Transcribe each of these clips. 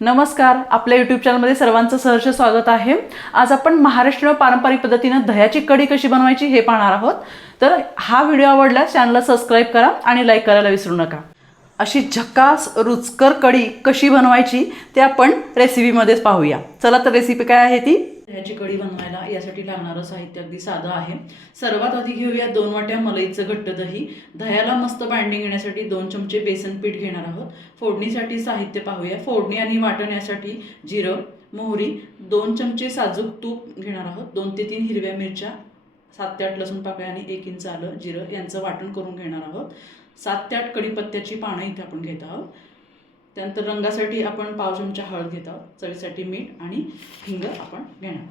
नमस्कार आपल्या यूट्यूब चॅनलमध्ये सर्वांचं सहर्ष स्वागत आहे. आज आपण महाराष्ट्र पारंपरिक पद्धतीनं दह्याची कढी कशी बनवायची हे पाहणार आहोत. तर हा व्हिडिओ आवडल्यास चॅनलला सबस्क्राईब करा आणि लाईक करायला विसरू नका. अशी झकास रुचकर कढी कशी बनवायची ते आपण रेसिपीमध्येच पाहूया. चला तर रेसिपी काय आहे ती? ह्याची कढी बनवायला यासाठी लागणारं साहित्य अगदी साधं आहे. सर्वात आधी घेऊया दोन वाट्या मलईचं घट्ट दही. दह्याला मस्त बाइंडिंग येण्यासाठी दोन चमचे बेसन पीठ घेणार आहोत. फोडणीसाठी साहित्य पाहूया. फोडणी आणि वाटण्यासाठी जिरं मोहरी दोन चमचे साजूक तूप घेणार आहोत. दोन ते तीन हिरव्या मिरच्या सात ते आठ लसूण पाकळ्या आणि एक इंच आलं जिरं यांचं वाटण करून घेणार आहोत. सात ते आठ कढीपत्त्याची पानं इथे आपण घेत आहोत. त्यानंतर रंगासाठी आपण पाव चमचा हळद घेत आहोत. चवीसाठी मीठ आणि हिंग आपण घेणार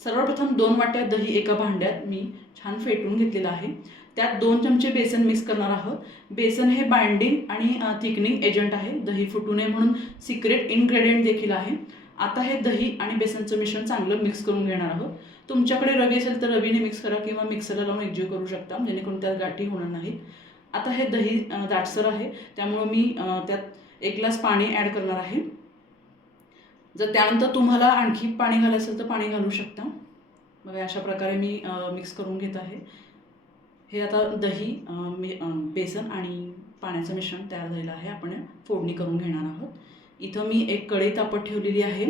सर्वप्रथम दोन वाट्या दही एका भांड्यात मी छान फेटून घेतलेलं आहे. त्यात दोन चमचे बेसन मिक्स करणार आहोत. बेसन हे बाइंडिंग आणि थिकनिंग एजंट आहे. दही फुटू नये म्हणून सिक्रेट इन्ग्रेडियंट देखील आहे. आता हे दही आणि बेसनचं मिश्रण चांगलं मिक्स करून घेणार आहोत. तुमच्याकडे रवी असेल तर रवीने मिक्स करा किंवा मिक्सरला लावून एकजीव करू शकता. जेणेकरून त्यात गाठी होणार नाहीत. आता हे दही दाटसर आहे. त्यामुळं मी त्यात एक ग्लास पाणी ॲड करणार आहे. जर त्यानंतर तुम्हाला आणखी पाणी घालायचं असेल तर पाणी घालू शकता. बघा अशा प्रकारे मी मिक्स करून घेत आहे. हे आता दही मी बेसन आणि पाण्याचं मिश्रण तयार झालेलं आहे. आपण फोडणी करून घेणार आहोत. इथं मी एक कढई तापत ठेवलेली आहे.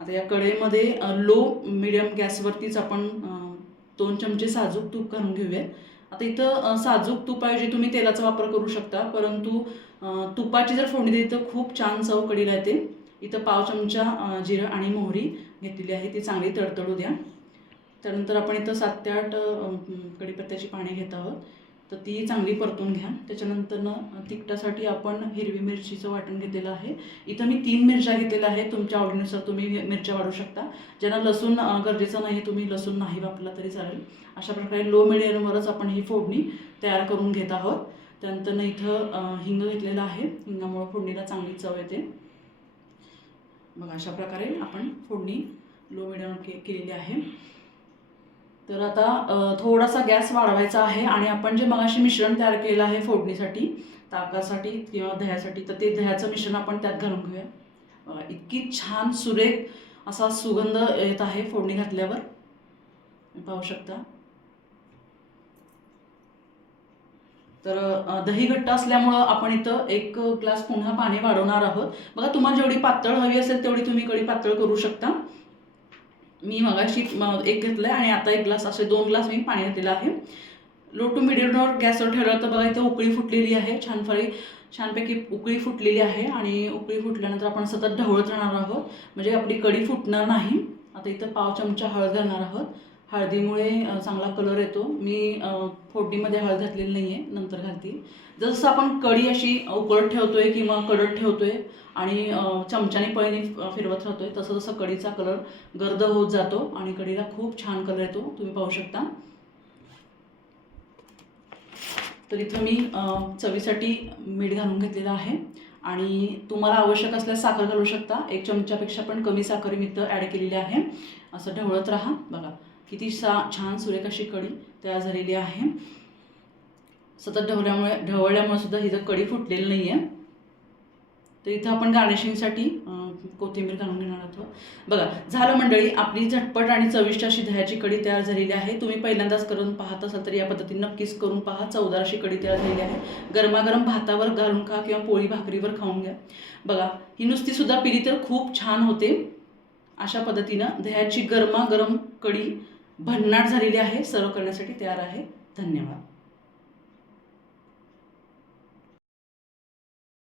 आता या कढईमध्ये लो मिडियम गॅसवरतीच आपण दोन चमचे साजूक तूप घालून घेऊयात. आता इथं साजूक तुपाऐवजी तुम्ही तेलाचा वापर करू शकता परंतु तुपाची जर फोडणी दिली तर खूप छान चव कढीला येते इथं पाव चमचा जिरं आणि मोहरी घेतलेली आहे ती चांगली तडतडू द्या. त्यानंतर आपण इथं सात ते आठ कढीपत्त्याची पाणी घेत आहोत. तर ती चांगली परतून घ्या. त्याच्यानंतरनं तिखटासाठी आपण हिरवी मिरचीचं वाटण घेतलेलं आहे. इथं मी तीन मिरच्या घेतलेल्या आहे तुमच्या आवडीनुसार तुम्ही मिरच्या वाढू शकता. ज्यांना लसूण गरजेचं नाही तुम्ही लसूण नाही वापरला तरी चालेल. अशा प्रकारे लो मिडियमवरच आपण ही फोडणी तयार करून घेत आहोत. त्यानंतर इथं हिंग घेतलेलं आहे. हिंगामुळं फोडणीला चांगली चव येते. मग अशा प्रकारे आपण फोडणी लो मिडियम के केलेली आहे. तर आता थोडासा गॅस वाढवायचा आहे आणि आपण जे मगाशी मिश्रण तयार केलं आहे फोडणीसाठी ताकासाठी किंवा दह्यासाठी तर ते दह्याचं मिश्रण आपण त्यात घालून घेऊया. इतकी छान सुरेख असा सुगंध येत आहे फोडणी घातल्यावर. पाहू शकता. तर दही घट्ट असल्यामुळं आपण इथं एक ग्लास पुन्हा पाणी वाढवणार आहोत. बघा तुम्हाला जेवढी पातळ हवी असेल तेवढी तुम्ही कडी पातळ करू शकता. मी मगाशी एक घेतलं आहे आणि आता एक ग्लास असे दोन ग्लास मी पाणी घातलेलं आहे. लो टू मिडियमवर गॅसवर ठेवलं तर बघा इथं उकळी फुटलेली आहे. छान फळी छानपैकी उकळी फुटलेली आहे आणि उकळी फुटल्यानंतर आपण सतत ढवळत राहणार आहोत. म्हणजे आपली कढी फुटणार नाही. आता इथं पाव चमचा हळद घालणार आहोत. हळदीमुळे चांगला कलर येतो. मी फोडणीमध्ये हळद घातलेली नाही आहे नंतर घालते. जसं आपण कढी अशी उकळत ठेवतोय किंवा कडत ठेवतोय आणि चमच्याने पळीने फिरवत फिरवत राहतोय तसं तसं कढीचा कलर गर्द होत जातो आणि कढीला खूप छान कलर येतो. तुम्ही पाहू शकता. तर इथं मी चवीसाठी मीठ घालून घेतलेलं आहे. आणि तुम्हाला आवश्यक असल्यास साखर घालू शकता. एक चमच्यापेक्षा पण कमी साखर मी इथं ॲड केलेली आहे. असं ढवळत राहा. बघा. किती सा छान सूर्यकाशी कढी तयार झालेली आहे. सतत ढवल्यामुळे ढवळल्यामुळे सुद्धा हिचं कढी फुटलेली नाही आहे तर इथं आपण गार्निशिंगसाठी कोथिंबीर घालून घेणार आहोत. बघा झालं मंडळी आपली झटपट आणि चविष्ट अशी दह्याची कढी तयार झालेली आहे. तुम्ही पहिल्यांदाच करून पाहत असाल तर या पद्धतीने नक्कीच करून पहा. चवदार अशी कढी तयार झालेली आहे. गरमागरम भातावर घालून खा किंवा पोळी भाकरीवर खाऊन घ्या. बघा ही नुसती सुद्धा पिली तर खूप छान होते. अशा पद्धतीनं दह्याची गरमागरम कढी भन्नाट झालेली आहे. सर्व करण्यासाठी तयार आहे. धन्यवाद.